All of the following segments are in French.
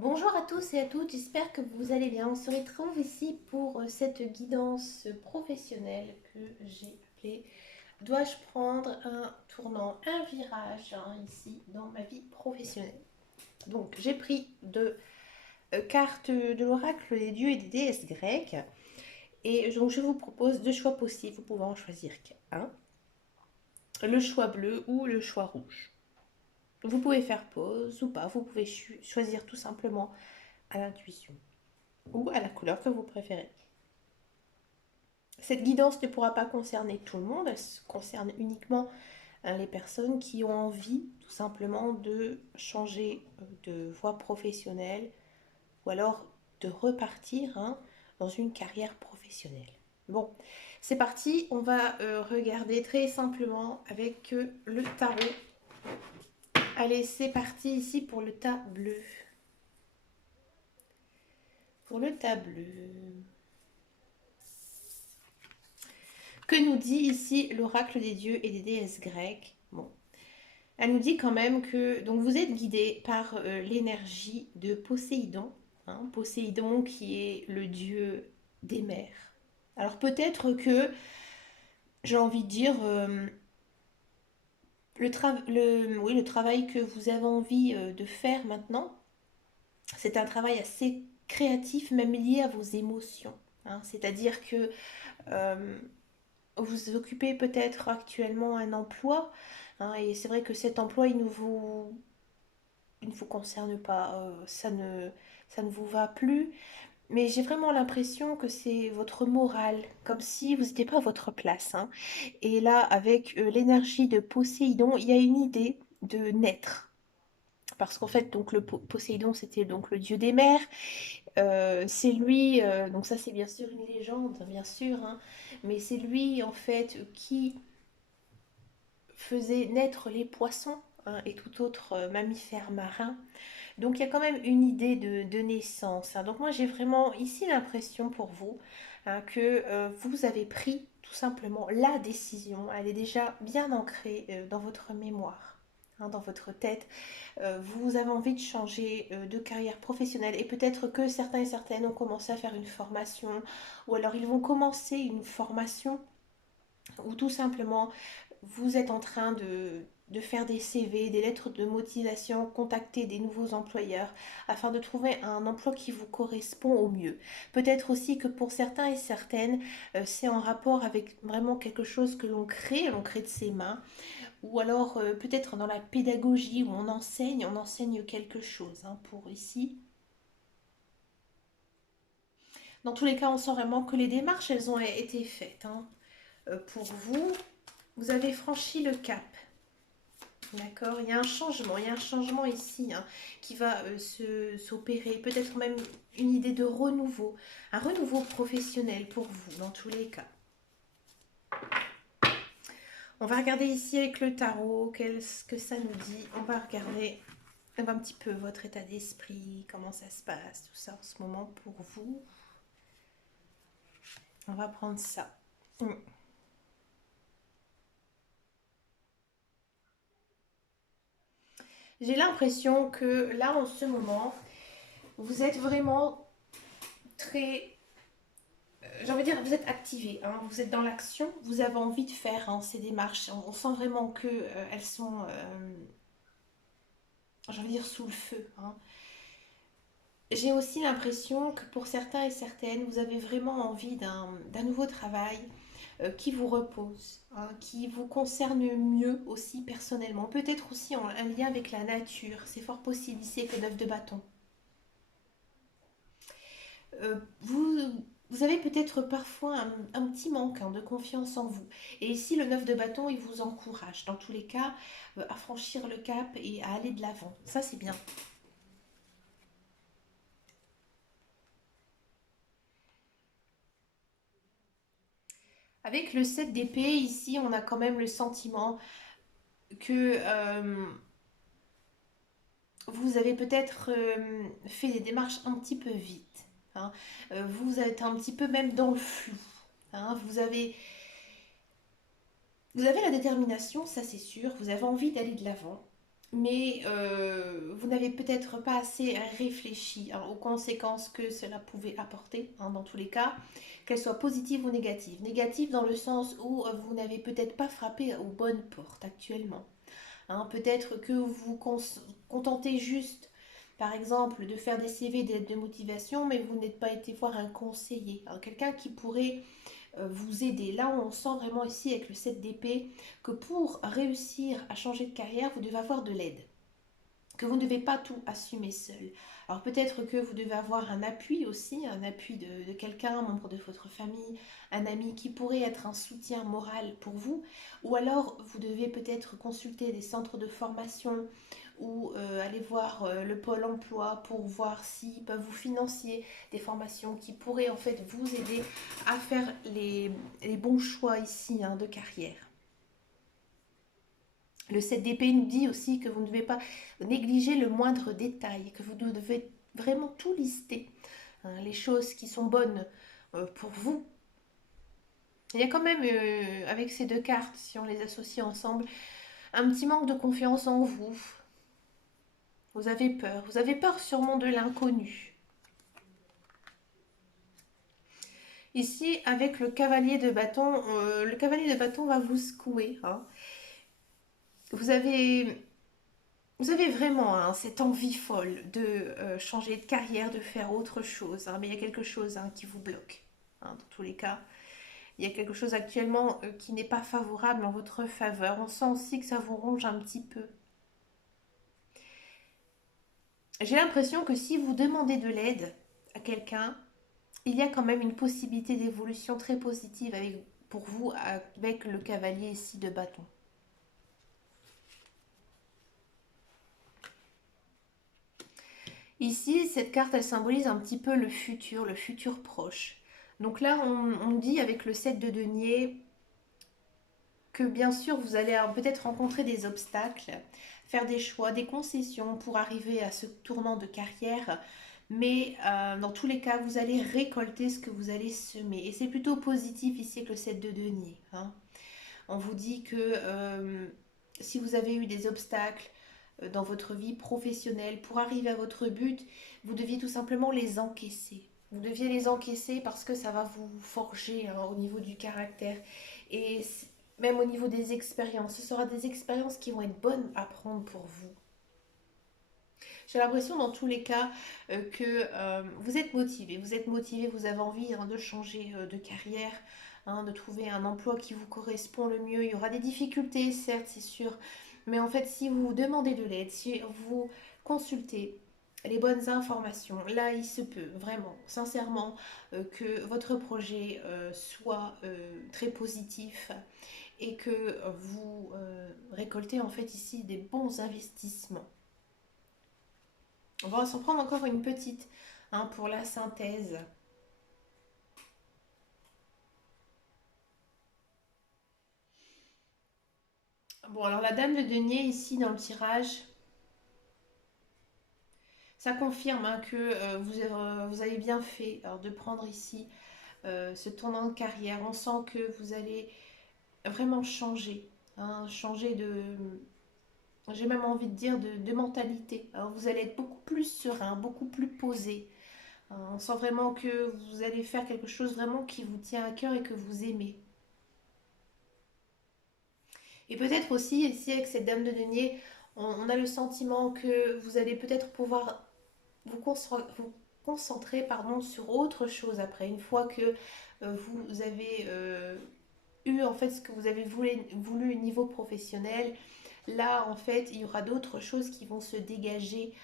Bonjour à tous et à toutes, j'espère que vous allez bien. On se retrouve ici pour cette guidance professionnelle que j'ai appelée Dois-je prendre un tournant, un virage ici dans ma vie professionnelle. Donc j'ai pris deux cartes de l'oracle des dieux et des déesses grecques et donc je vous propose deux choix possibles, vous pouvez en choisir qu'un, le choix bleu ou le choix rouge. Vous pouvez faire pause ou pas, vous pouvez choisir tout simplement à l'intuition ou à la couleur que vous préférez. Cette guidance ne pourra pas concerner tout le monde, elle concerne uniquement les personnes qui ont envie tout simplement de changer de voie professionnelle ou alors de repartir dans une carrière professionnelle. Bon, c'est parti, on va regarder très simplement avec le tarot. Allez, c'est parti ici pour le tas bleu. Pour le tas bleu. Que nous dit ici l'oracle des dieux et des déesses grecques? Bon, elle nous dit quand même que donc vous êtes guidé par l'énergie de Poséidon, Poséidon qui est le dieu des mers. Alors peut-être que j'ai envie de dire oui, le travail que vous avez envie de faire maintenant, c'est un travail assez créatif, même lié à vos émotions. C'est-à-dire que euh, vous occupez peut-être actuellement un emploi, et c'est vrai que cet emploi, il ne vous concerne pas, ça ne vous va plus, mais j'ai vraiment l'impression que c'est votre morale, comme si vous n'étiez pas à votre place. Et là, avec l'énergie de Poséidon, il y a une idée de naître. Parce qu'en fait, donc le Poséidon, c'était donc le dieu des mers. C'est lui, donc ça c'est bien sûr une légende, bien sûr, mais c'est lui en fait qui faisait naître les poissons et tout autre mammifère marin. Donc il y a quand même une idée de naissance. Donc moi j'ai vraiment ici l'impression pour vous que vous avez pris tout simplement la décision. Elle est déjà bien ancrée dans votre mémoire. Dans votre tête, vous avez envie de changer de carrière professionnelle et peut-être que certains et certaines ont commencé à faire une formation ou alors ils vont commencer une formation ou tout simplement vous êtes en train de faire des CV, des lettres de motivation, contacter des nouveaux employeurs afin de trouver un emploi qui vous correspond au mieux. Peut-être aussi que pour certains et certaines, c'est en rapport avec vraiment quelque chose que l'on crée de ses mains, ou alors peut-être dans la pédagogie où on enseigne quelque chose pour ici. Dans tous les cas, on sent vraiment que les démarches, elles ont été faites. Pour vous, vous avez franchi le cap. D'accord, il y a un changement ici qui va s'opérer, peut-être même une idée de renouveau, un renouveau professionnel pour vous dans tous les cas. On va regarder ici avec le tarot, qu'est-ce que ça nous dit. On va regarder un petit peu votre état d'esprit, comment ça se passe, tout ça en ce moment pour vous. On va prendre ça. J'ai l'impression que là en ce moment, vous êtes vraiment très j'ai envie de dire, vous êtes activé, vous êtes dans l'action, vous avez envie de faire ces démarches. On sent vraiment que elles sont, j'ai envie de dire, sous le feu. J'ai aussi l'impression que pour certains et certaines, vous avez vraiment envie d'un nouveau travail qui vous repose, qui vous concerne mieux aussi personnellement. Peut-être aussi en un lien avec la nature. C'est fort possible ici avec le 9 de bâton. Vous, vous avez peut-être parfois un petit manque de confiance en vous. Et ici, le 9 de bâton, il vous encourage, dans tous les cas, à franchir le cap et à aller de l'avant. Ça, c'est bien. Avec le 7 d'épée, ici, on a quand même le sentiment que vous avez peut-être fait des démarches un petit peu vite. Vous êtes un petit peu même dans le flou. Vous avez la détermination, ça c'est sûr, vous avez envie d'aller de l'avant. mais vous n'avez peut-être pas assez réfléchi hein, aux conséquences que cela pouvait apporter, hein, dans tous les cas, qu'elles soient positives ou négatives. Négatives dans le sens où vous n'avez peut-être pas frappé aux bonnes portes actuellement. Hein. Peut-être que vous vous contentez juste, par exemple, de faire des CV d'aide de motivation, mais vous n'êtes pas été voir un conseiller, hein, quelqu'un qui pourrait vous aider. Là, on sent vraiment ici avec le 7 d'épée que pour réussir à changer de carrière, vous devez avoir de l'aide, que vous ne devez pas tout assumer seul. Alors peut-être que vous devez avoir un appui aussi, un appui de quelqu'un, un membre de votre famille, un ami qui pourrait être un soutien moral pour vous, ou alors vous devez peut-être consulter des centres de formation ou aller voir le pôle emploi pour voir s'ils peuvent vous financer des formations qui pourraient en fait vous aider à faire les bons choix ici hein, de carrière. Le 7 d'épée nous dit aussi que vous ne devez pas négliger le moindre détail, que vous devez vraiment tout lister, hein, les choses qui sont bonnes pour vous. Il y a quand même, avec ces deux cartes, si on les associe ensemble, un petit manque de confiance en vous. Vous avez peur sûrement de l'inconnu. Ici, avec le cavalier de bâton va vous secouer. Hein. Vous avez Vous avez vraiment hein, cette envie folle de changer de carrière, de faire autre chose, hein, mais il y a quelque chose hein, qui vous bloque. Hein, dans tous les cas, il y a quelque chose actuellement qui n'est pas favorable en votre faveur. On sent aussi que ça vous ronge un petit peu. J'ai l'impression que si vous demandez de l'aide à quelqu'un, il y a quand même une possibilité d'évolution très positive pour vous avec le cavalier ici de bâton. Ici, cette carte, elle symbolise un petit peu le futur proche. Donc là, on dit avec le 7 de denier que bien sûr, vous allez peut-être rencontrer des obstacles, faire des choix, des concessions pour arriver à ce tournant de carrière. Mais dans tous les cas, vous allez récolter ce que vous allez semer. Et c'est plutôt positif ici que le 7 de denier. Hein. On vous dit que si vous avez eu des obstacles dans votre vie professionnelle pour arriver à votre but, vous deviez tout simplement les encaisser. Vous deviez les encaisser parce que ça va vous forger hein, au niveau du caractère et même au niveau des expériences. Ce sera des expériences qui vont être bonnes à prendre pour vous. J'ai l'impression dans tous les cas que vous êtes motivé, vous avez envie hein, de changer de carrière, hein, de trouver un emploi qui vous correspond le mieux. Il y aura des difficultés, certes, c'est sûr, mais en fait, si vous demandez de l'aide, si vous consultez les bonnes informations, là, il se peut vraiment, sincèrement, que votre projet soit très positif et que vous récoltez en fait ici des bons investissements. On va s'en prendre encore une petite hein, pour la synthèse. Bon, alors la dame de denier ici dans le tirage, ça confirme hein, que vous avez bien fait alors, de prendre ici ce tournant de carrière. On sent que vous allez vraiment changer, hein, changer de, j'ai même envie de dire de mentalité. Alors, vous allez être beaucoup plus serein, beaucoup plus posé. Hein. On sent vraiment que vous allez faire quelque chose vraiment qui vous tient à cœur et que vous aimez. Et peut-être aussi, ici avec cette dame de denier, on a le sentiment que vous allez peut-être pouvoir vous concentrer pardon, sur autre chose après, une fois que vous avez eu en fait ce que vous avez voulu au niveau professionnel. Là, en fait, il y aura d'autres choses qui vont se dégager,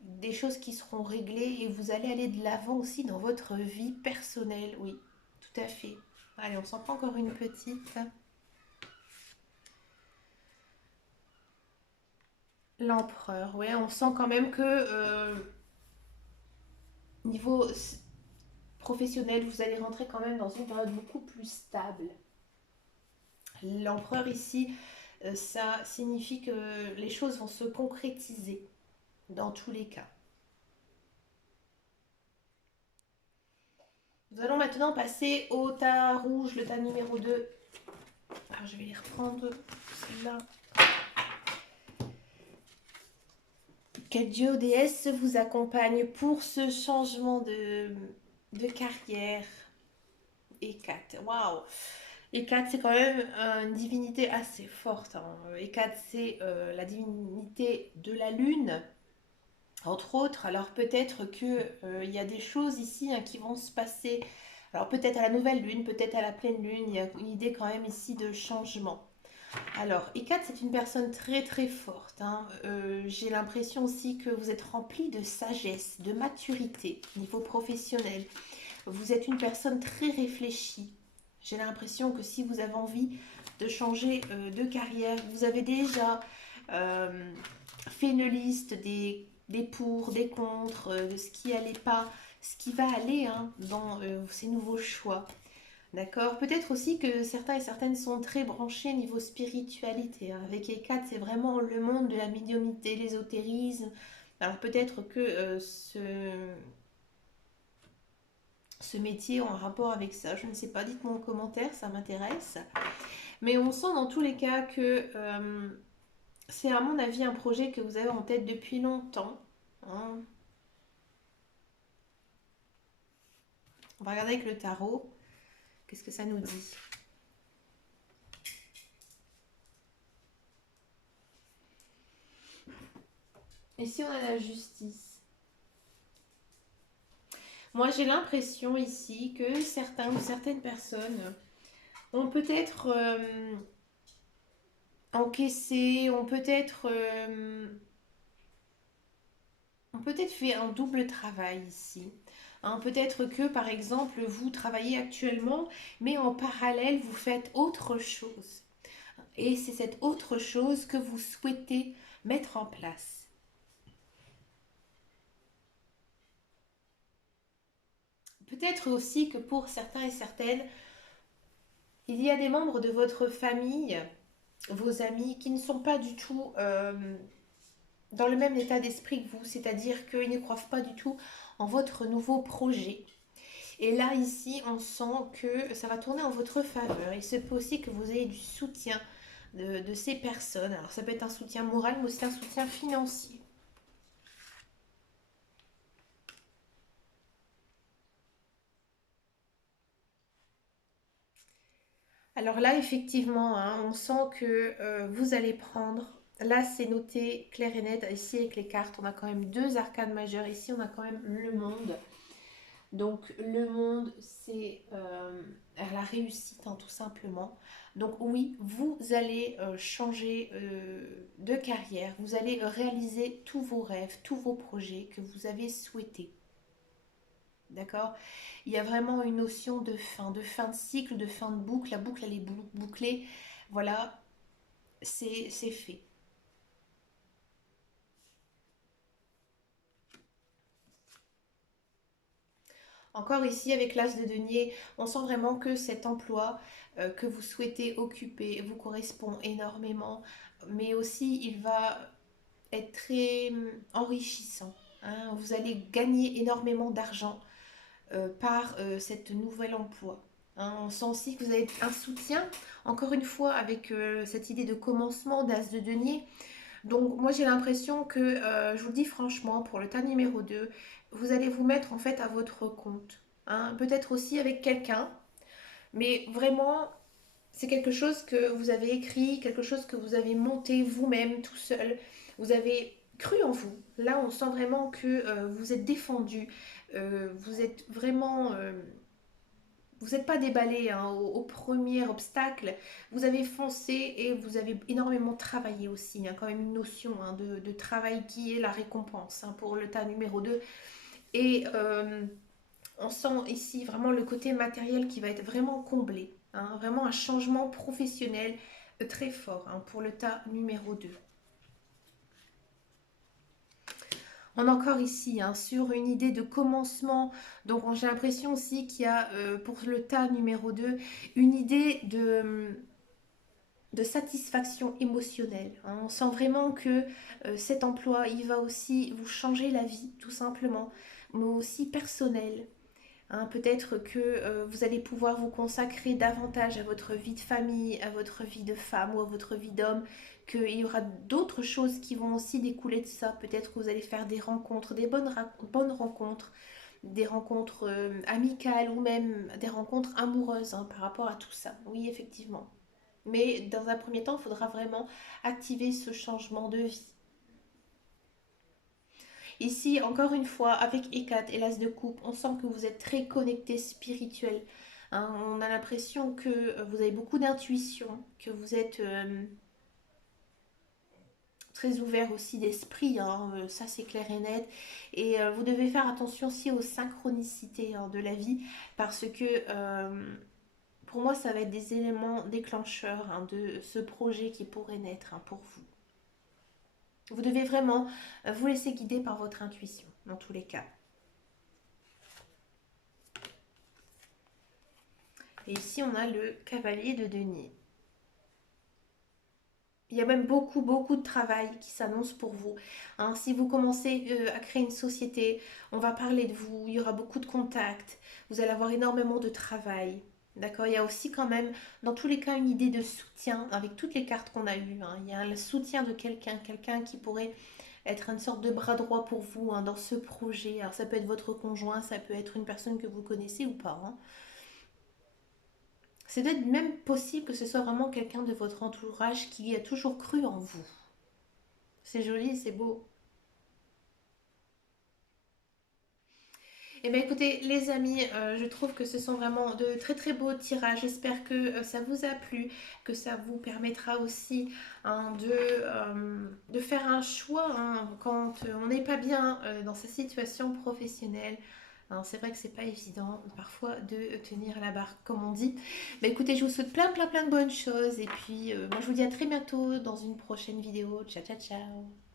des choses qui seront réglées et vous allez aller de l'avant aussi dans votre vie personnelle. Oui, tout à fait. Allez, on s'en prend encore une petite. L'empereur, ouais, on sent quand même que niveau professionnel, vous allez rentrer quand même dans une période beaucoup plus stable. L'empereur ici, ça signifie que les choses vont se concrétiser dans tous les cas. Nous allons maintenant passer au tas rouge, le tas numéro 2. Alors je vais les reprendre, celle-là. Que Dieu déesse vous accompagne pour ce changement de carrière. Hécate, waouh! Hécate, c'est quand même une divinité assez forte, hein. Hécate, c'est la divinité de la lune, entre autres. Alors peut-être que il y a des choses ici, hein, qui vont se passer. Alors peut-être à la nouvelle lune, peut-être à la pleine lune. Il y a une idée quand même ici de changement. Alors, Hécate, c'est une personne très très forte, hein. J'ai l'impression aussi que vous êtes rempli de sagesse, de maturité au niveau professionnel. Vous êtes une personne très réfléchie. J'ai l'impression que si vous avez envie de changer de carrière, vous avez déjà euh, fait une liste des pour, des contre, de ce qui allait pas, ce qui va aller, hein, dans ces nouveaux choix. D'accord. Peut-être aussi que certains et certaines sont très branchés niveau spiritualité, hein. Avec Eckhart, c'est vraiment le monde de la médiumnité, l'ésotérisme. Alors peut-être que ce métier a un rapport avec ça. Je ne sais pas, dites-moi en commentaire, ça m'intéresse. Mais on sent dans tous les cas que c'est à mon avis un projet que vous avez en tête depuis longtemps, hein. On va regarder avec le tarot. Qu'est-ce que ça nous dit? Ici, on a la justice. Moi, j'ai l'impression ici que certains ou certaines personnes ont peut-être encaissé, ont peut-être fait un double travail ici. Hein, peut-être que, par exemple, vous travaillez actuellement, mais en parallèle, vous faites autre chose. Et c'est cette autre chose que vous souhaitez mettre en place. Peut-être aussi que pour certains et certaines, il y a des membres de votre famille, vos amis, qui ne sont pas du tout dans le même état d'esprit que vous, c'est-à-dire qu'ils ne croient pas du tout en votre nouveau projet. Et là, ici, on sent que ça va tourner en votre faveur. Il se peut aussi que vous ayez du soutien de ces personnes. Alors, ça peut être un soutien moral, mais aussi un soutien financier. Alors là, effectivement, hein, on sent que vous allez prendre. Là, c'est noté clair et net. Ici, avec les cartes, on a quand même deux arcanes majeures. Ici, on a quand même le monde. Donc le monde, c'est la réussite, hein, tout simplement. Donc oui, vous allez changer de carrière, vous allez réaliser tous vos rêves, tous vos projets que vous avez souhaités. D'accord? Il y a vraiment une notion de fin de cycle, de fin de boucle. La boucle, elle est bouclée. Voilà, c'est fait. Encore ici, avec l'as de denier, on sent vraiment que cet emploi que vous souhaitez occuper vous correspond énormément, mais aussi il va être très enrichissant, hein. Vous allez gagner énormément d'argent par cet nouvel emploi, hein. On sent aussi que vous avez un soutien, encore une fois, avec cette idée de commencement d'as de denier. Donc moi j'ai l'impression que, je vous le dis franchement, pour le tas numéro 2, vous allez vous mettre en fait à votre compte, hein. Peut-être aussi avec quelqu'un, mais vraiment c'est quelque chose que vous avez écrit, quelque chose que vous avez monté vous-même tout seul. Vous avez cru en vous. Là on sent vraiment que vous êtes défendu, vous êtes vraiment vous n'êtes pas déballé, hein, au premier obstacle. Vous avez foncé et vous avez énormément travaillé aussi, hein, quand même une notion, hein, de travail qui est la récompense, hein, pour le tas numéro 2. Et on sent ici vraiment le côté matériel qui va être vraiment comblé, hein, vraiment un changement professionnel très fort, hein, pour le tas numéro 2. On est encore ici, hein, sur une idée de commencement. Donc j'ai l'impression aussi qu'il y a pour le tas numéro 2 une idée de satisfaction émotionnelle, hein. On sent vraiment que cet emploi, il va aussi vous changer la vie, tout simplement, mais aussi personnelle. Hein, peut-être que vous allez pouvoir vous consacrer davantage à votre vie de famille, à votre vie de femme ou à votre vie d'homme, qu'il y aura d'autres choses qui vont aussi découler de ça. Peut-être que vous allez faire des rencontres, des bonnes rencontres, des rencontres amicales ou même des rencontres amoureuses hein, par rapport à tout ça. Oui, effectivement. Mais dans un premier temps, il faudra vraiment activer ce changement de vie. Ici, encore une fois, avec Hécate et l'As de coupe, on sent que vous êtes très connecté spirituel. Hein, on a l'impression que vous avez beaucoup d'intuition, que vous êtes très ouvert aussi d'esprit, hein, ça c'est clair et net. Et vous devez faire attention aussi aux synchronicités hein, de la vie, parce que pour moi, ça va être des éléments déclencheurs hein, de ce projet qui pourrait naître hein, pour vous. Vous devez vraiment vous laisser guider par votre intuition, dans tous les cas. Et ici, on a le cavalier de denier. Il y a même beaucoup de travail qui s'annonce pour vous. Hein, si vous commencez à créer une société, on va parler de vous, il y aura beaucoup de contacts, vous allez avoir énormément de travail. D'accord. Il y a aussi quand même, dans tous les cas, une idée de soutien avec toutes les cartes qu'on a eues. Hein. Il y a le soutien de quelqu'un, quelqu'un qui pourrait être une sorte de bras droit pour vous hein, dans ce projet. Alors ça peut être votre conjoint, ça peut être une personne que vous connaissez ou pas. Hein. C'est peut-être même possible que ce soit vraiment quelqu'un de votre entourage qui a toujours cru en vous. C'est joli, c'est beau. Eh bien écoutez les amis, je trouve que ce sont vraiment de très beaux tirages. J'espère que ça vous a plu, que ça vous permettra aussi hein, de faire un choix hein, quand on n'est pas bien dans sa situation professionnelle. Hein, c'est vrai que c'est pas évident parfois de tenir la barre comme on dit. Mais écoutez, je vous souhaite plein de bonnes choses et puis moi je vous dis à très bientôt dans une prochaine vidéo. Ciao ciao ciao.